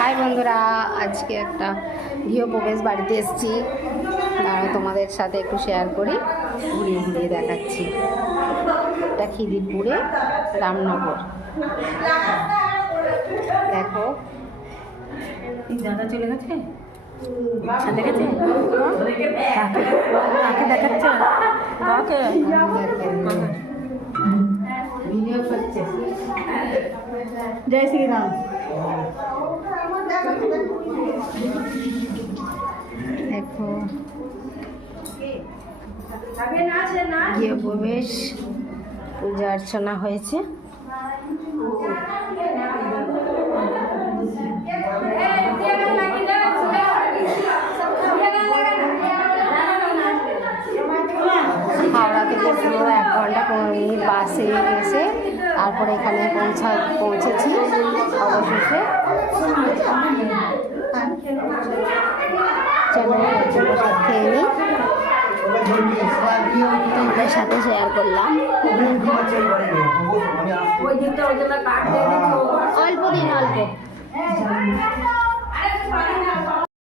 High বন্ধুরা, আজকে একটা গৃহপ্রবেশ বাড়িতে এসেছি। দাঁড়াও তোমাদের সাথে একটু শেয়ার করি, ঘুরিয়ে ঘুরিয়ে দেখাচ্ছি। এটা খিদিরপুরে রামনগর। দেখো দাদা চলে গেছে, দেখেছে কাকে দেখাচ্ছে, কাকে ভিডিও করছে। জয় শ্রীরাম। দেখো গৃহপ্রবেশ পূজা অর্চনা হয়েছে। হাওড়া থেকে পুরো 1 ঘন্টা 15 মিনিট বাসে এসে তারপরে এখানে পৌঁছেছি। অবশেষে খেয়ে নিই, তোমাদের সাথে শেয়ার করলাম। অল্প দিন অল্প